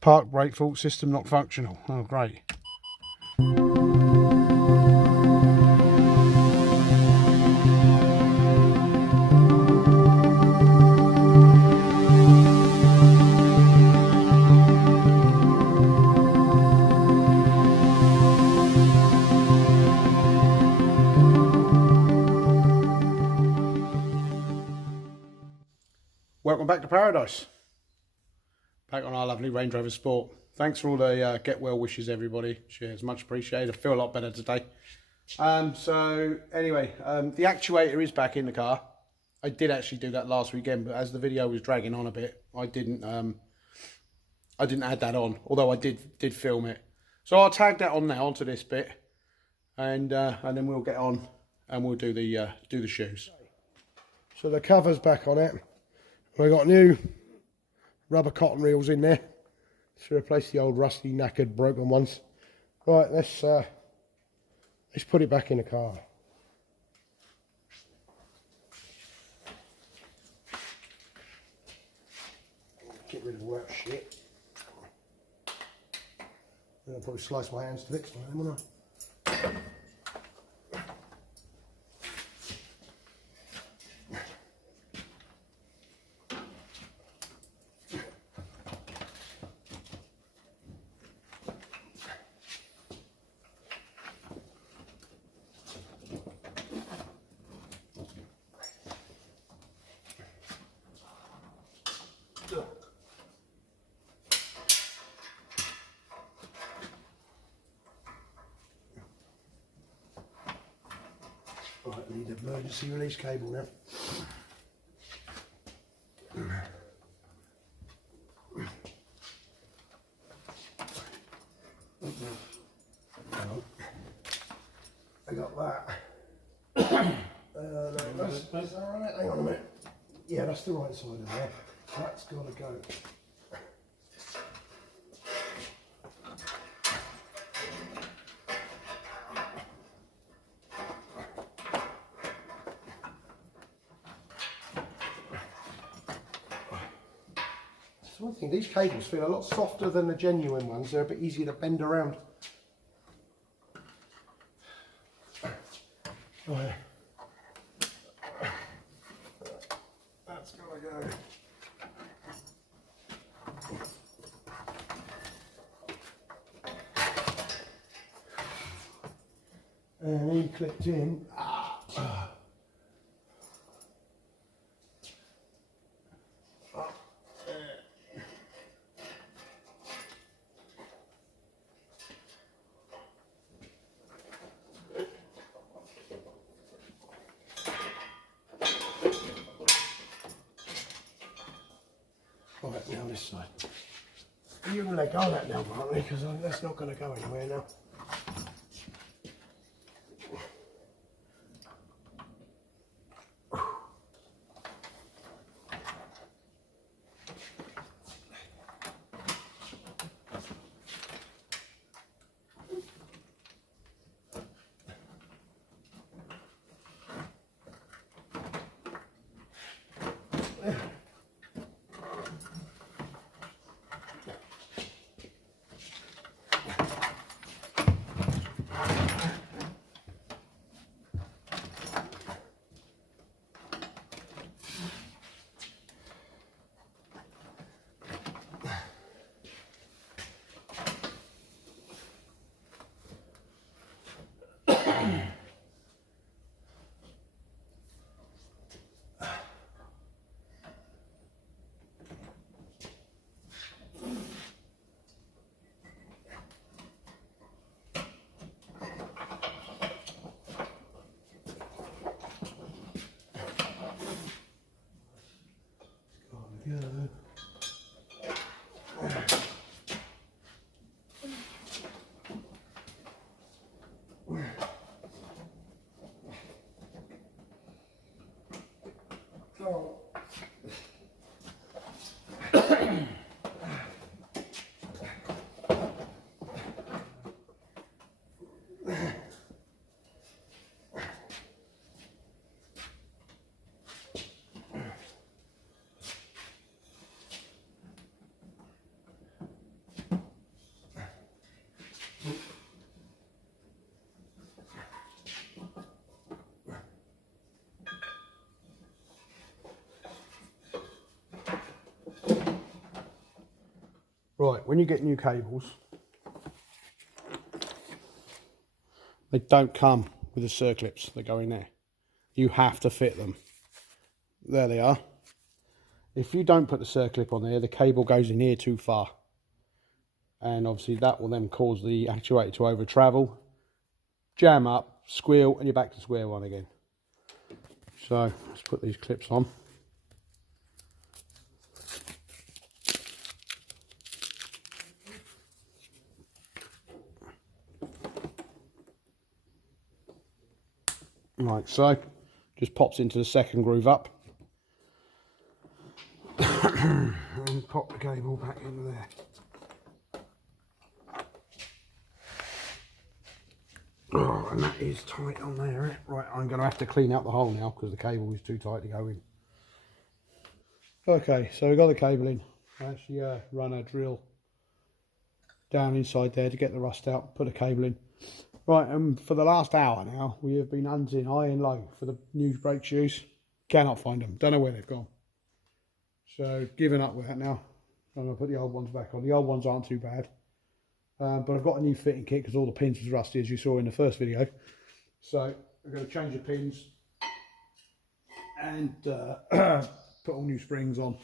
Park brake fault, system not functional. Oh, great. Welcome back to paradise. Back on our lovely Range Rover Sport. Thanks for all the get well wishes, everybody. Cheers, much appreciated. I feel a lot better today. So anyway, the actuator is back in the car. I did actually do that last weekend, but as the video was dragging on a bit, I didn't add that on. Although I did film it. So I'll tag that on now onto this bit, and then we'll get on and we'll do the shoes. So the cover's back on it. We've got new rubber cotton reels in there to replace the old rusty, knackered, broken ones. Right, let's put it back in the car. Get rid of all that shit. Then I'll probably slice my hands to bits, won't I? Right, I need an emergency release cable now. I got that. No, that's all right. Hang on a minute. Yeah, that's the right side of there. That's got to go. One thing, these cables feel a lot softer than the genuine ones. They're a bit easier to bend around. Right. That's gotta go. And he clipped in. Right, now this side. You can let go of that now, Bartley, because that's not going to go anywhere now. Right, when you get new cables, they don't come with the circlips that go in there. You have to fit them. There they are. If you don't put the circlip on there, the cable goes in here too far. And obviously that will then cause the actuator to over travel, jam up, squeal, and you're back to square one again. So let's put these clips on. Like so. Just pops into the second groove up. And pop the cable back into there. Oh, and that is tight on there. Right, I'm going to have to clean out the hole now because the cable is too tight to go in. Okay, so we've got the cable in. I actually run a drill down inside there to get the rust out, put a cable in. Right, and for the last hour now, we have been hunting high and low for the new brake shoes. Cannot find them. Don't know where they've gone. So, giving up with that now. I'm going to put the old ones back on. The old ones aren't too bad. But I've got a new fitting kit because all the pins was rusty, as you saw in the first video. So I'm going to change the pins and put all new springs on.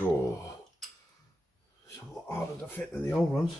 Oh, it's a lot harder to fit than the old ones.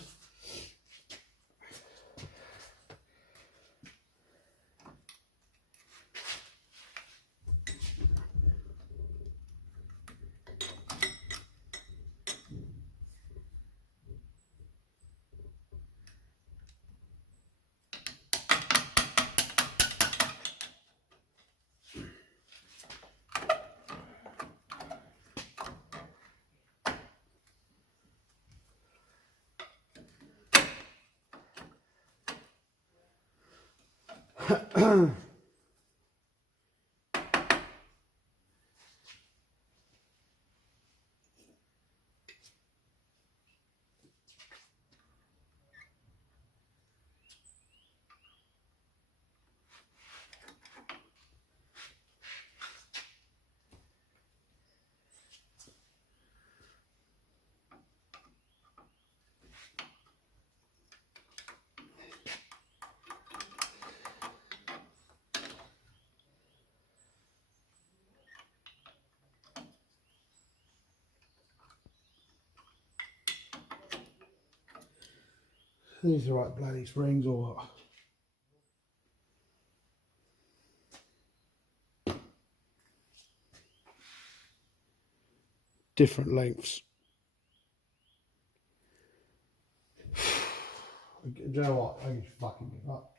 These are the right bloody springs or what? Different lengths. Do you know what? I just fucking give up.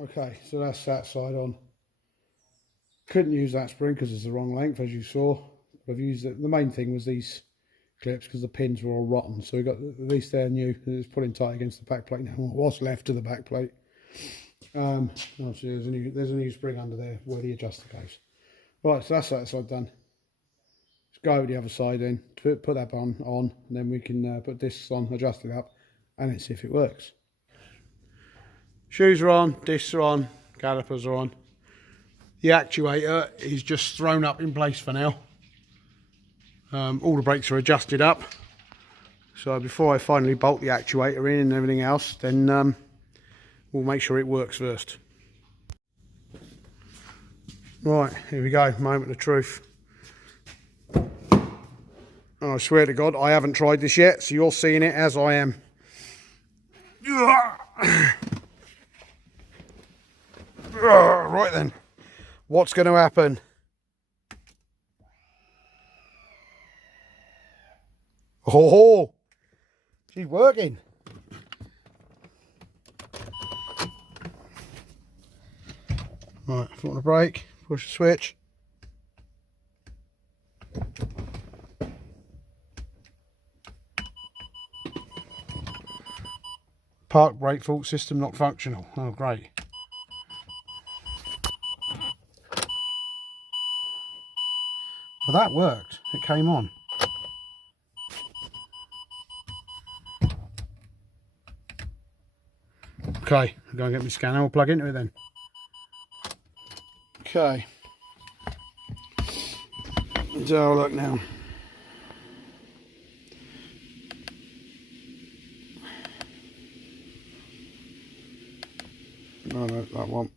Okay, so that's that side on. Couldn't use that spring because it's the wrong length, as you saw. I've used it. The main thing was these clips because the pins were all rotten. So we got at least they're new. It's pulling tight against the back plate now. What's left of the back plate. Obviously there's a new spring under there where the adjuster goes. Right, so that's that side done. Let's go over the other side then. Put that on, and then we can put discs on, adjust it up, and let's see if it works. Shoes are on, discs are on, calipers are on. The actuator is just thrown up in place for now. All the brakes are adjusted up. So before I finally bolt the actuator in and everything else, then we'll make sure it works first. Right, here we go, moment of truth. And I swear to God, I haven't tried this yet, so you're seeing it as I am. Right then, what's going to happen? Oh, she's working. Right, if you want to brake, push the switch. Park brake fault system not functional. Oh, great. Well, that worked. It came on. Okay, I'm going to get my scanner. We'll plug into it then. Okay. Let's have a look now. No, that one.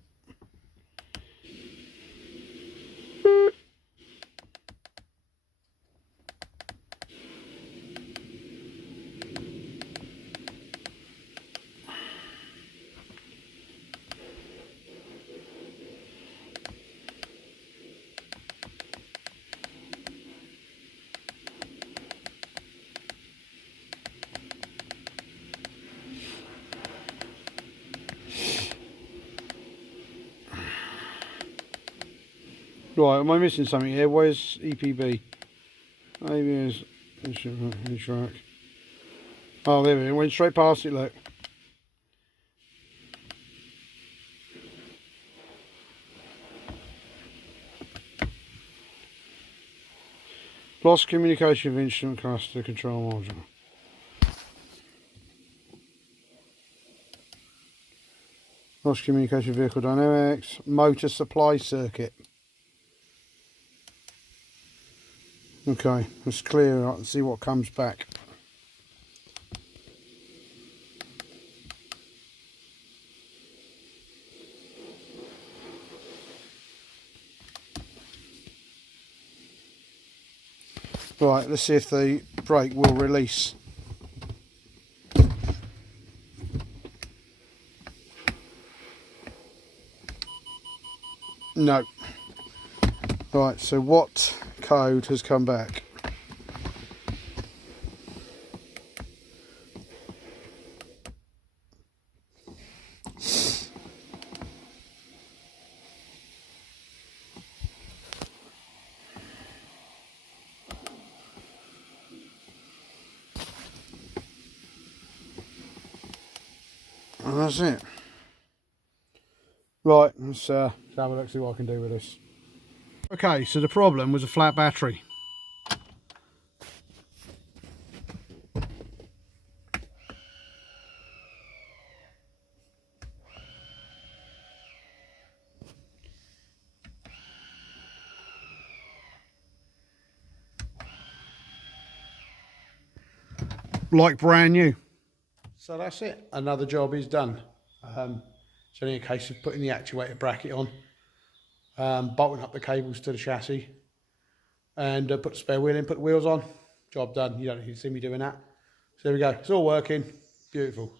Right, am I missing something here? Where's EPB? Maybe it's insurance. Oh, there we go. Went straight past it, look. Lost communication with instrument cluster control module. Lost communication with vehicle dynamics. Motor supply circuit. Okay, let's clear it and see what comes back. Right, let's see if the brake will release. No. Right, so what code has come back? And that's it. Right, let's have a look, see what I can do with this. Okay, so the problem was a flat battery. Like brand new. So that's it, another job is done. It's only a case of putting the actuator bracket on, bolting up the cables to the chassis, and put the spare wheel in, put the wheels on. Job done. You don't need to see me doing that. So there we go, it's all working, beautiful.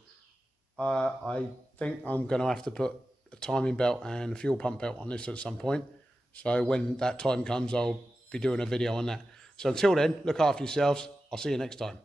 I think I'm going to have to put a timing belt and a fuel pump belt on this at some point. So when that time comes, I'll be doing a video on that. So until then, look after yourselves. I'll see you next time.